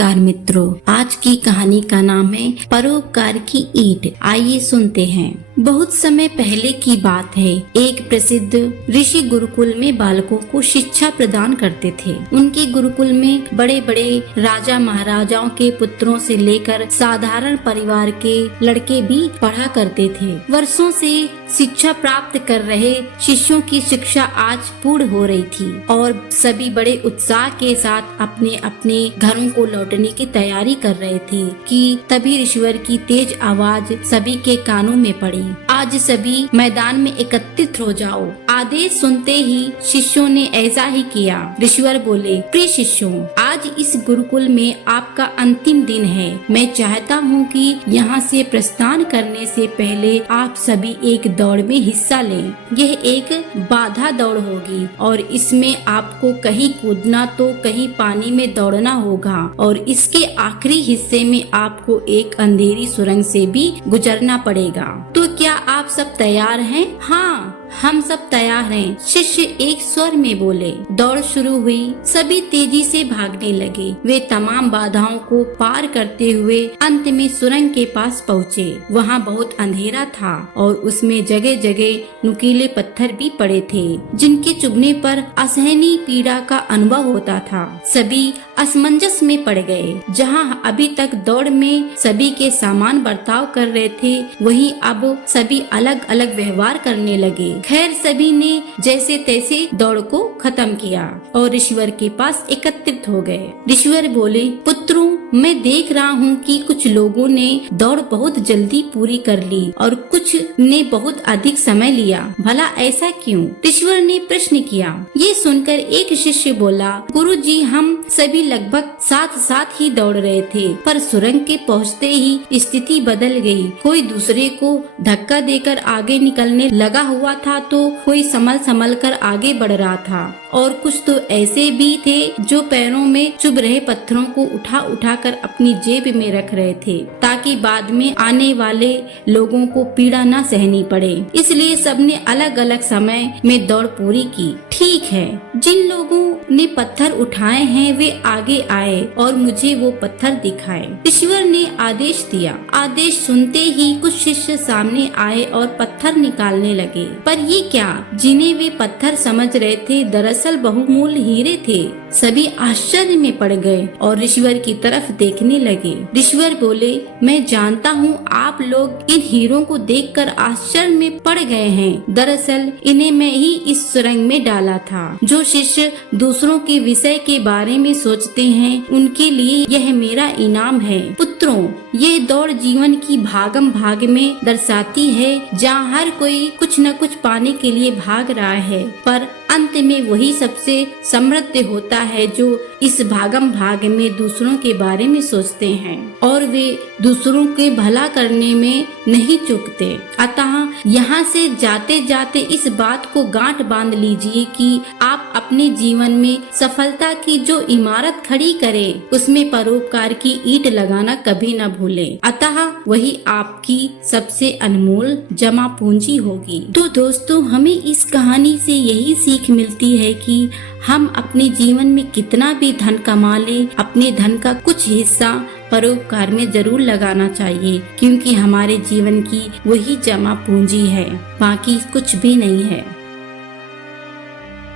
नमस्कार मित्रों, आज की कहानी का नाम है परोपकार की ईंट। आइए सुनते हैं। बहुत समय पहले की बात है। एक प्रसिद्ध ऋषि गुरुकुल में बालकों को शिक्षा प्रदान करते थे। उनके गुरुकुल में बड़े बड़े राजा महाराजाओं के पुत्रों से लेकर साधारण परिवार के लड़के भी पढ़ा करते थे। वर्षों से शिक्षा प्राप्त कर रहे शिष्यों की शिक्षा आज पूर्ण हो रही थी और सभी बड़े उत्साह के साथ अपने अपने घरों को लौटने की तैयारी कर रहे थे कि तभी ऋषिवर की तेज आवाज सभी के कानों में पड़ी। आज सभी मैदान में एकत्रित हो जाओ। आदेश सुनते ही शिष्यों ने ऐसा ही किया। ऋषिवर बोले, प्रिय शिष्यों, आज इस गुरुकुल में आपका अंतिम दिन है। मैं चाहता हूँ कि यहाँ से प्रस्थान करने से पहले आप सभी एक दौड़ में हिस्सा लें। यह एक बाधा दौड़ होगी और इसमें आपको कहीं कूदना तो कहीं पानी में दौड़ना होगा और इसके आखिरी हिस्से में आपको एक अंधेरी सुरंग से भी गुजरना पड़ेगा। तो क्या आप सब तैयार हैं? हाँ, हम सब तैयार हैं, शिष्य एक स्वर में बोले। दौड़ शुरू हुई। सभी तेजी से भागने लगे। वे तमाम बाधाओं को पार करते हुए अंत में सुरंग के पास पहुँचे। वहाँ बहुत अंधेरा था और उसमें जगह जगह नुकीले पत्थर भी पड़े थे, जिनके चुभने पर असहनीय पीड़ा का अनुभव होता था। सभी असमंजस में पड़ गए। जहाँ अभी तक दौड़ में सभी के समान बर्ताव कर रहे थे, वहीं अब सभी अलग अलग व्यवहार करने लगे। खैर, सभी ने जैसे तैसे दौड़ को खत्म किया और ऋषिवर के पास एकत्रित हो गए। ऋषिवर बोले, पुत्रों, मैं देख रहा हूँ कि कुछ लोगों ने दौड़ बहुत जल्दी पूरी कर ली और कुछ ने बहुत अधिक समय लिया। भला ऐसा क्यों? ऋषिवर ने प्रश्न किया। ये सुनकर एक शिष्य बोला, गुरुजी, हम सभी लगभग साथ साथ ही दौड़ रहे थे, पर सुरंग के पहुँचते ही स्थिति बदल गई। कोई दूसरे को धक्का देकर आगे निकलने लगा हुआ था तो कोई संभल कर आगे बढ़ रहा था और कुछ तो ऐसे भी थे जो पैरों में चुभ रहे पत्थरों को उठा कर अपनी जेब में रख रहे थे ताकि बाद में आने वाले लोगों को पीड़ा न सहनी पड़े। इसलिए सबने अलग अलग समय में दौड़ पूरी की। ठीक है, जिन लोगों ने पत्थर उठाए हैं वे आगे आए और मुझे वो पत्थर दिखाए। ऋषिवर ने आदेश दिया। आदेश सुनते ही कुछ शिष्य सामने आए और पत्थर निकालने लगे। पर ये क्या? जिन्हें वे पत्थर समझ रहे थे दरअसल बहुमूल्य हीरे थे। सभी आश्चर्य में पड़ गए और ऋषिवर की तरफ देखने लगे। ऋषिवर बोले, मैं जानता हूँ आप लोग इन हीरों को देखकर आश्चर्य में पड़ गए हैं। दरअसल इन्हें मैं ही इस सुरंग में डाला था। जो शिष्य दूसरों के विषय के बारे में सोचते हैं उनके लिए यह मेरा इनाम है। पुत्रों, ये दौड़ जीवन की भागम भाग में दर्शाती है, जहाँ हर कोई कुछ न कुछ पाने के लिए भाग रहा है, पर अंत में वही सबसे समृद्ध होता है जो इस भागम भाग में दूसरों के बारे में सोचते हैं और वे दूसरों के भला करने में नहीं चूकते। अतः यहाँ से जाते जाते इस बात को गांठ बांध लीजिए कि आप अपने जीवन में सफलता की जो इमारत खड़ी करें उसमें परोपकार की ईंट लगाना कभी न भूलें। अतः वही आपकी सबसे अनमोल जमा पूंजी होगी। तो दोस्तों, हमें इस कहानी से यही सीख मिलती है कि हम अपने जीवन में कितना भी धन कमा ले, अपने धन का कुछ हिस्सा परोपकार में जरूर लगाना चाहिए, क्योंकि हमारे जीवन की वही जमा पूंजी है, बाकी कुछ भी नहीं है।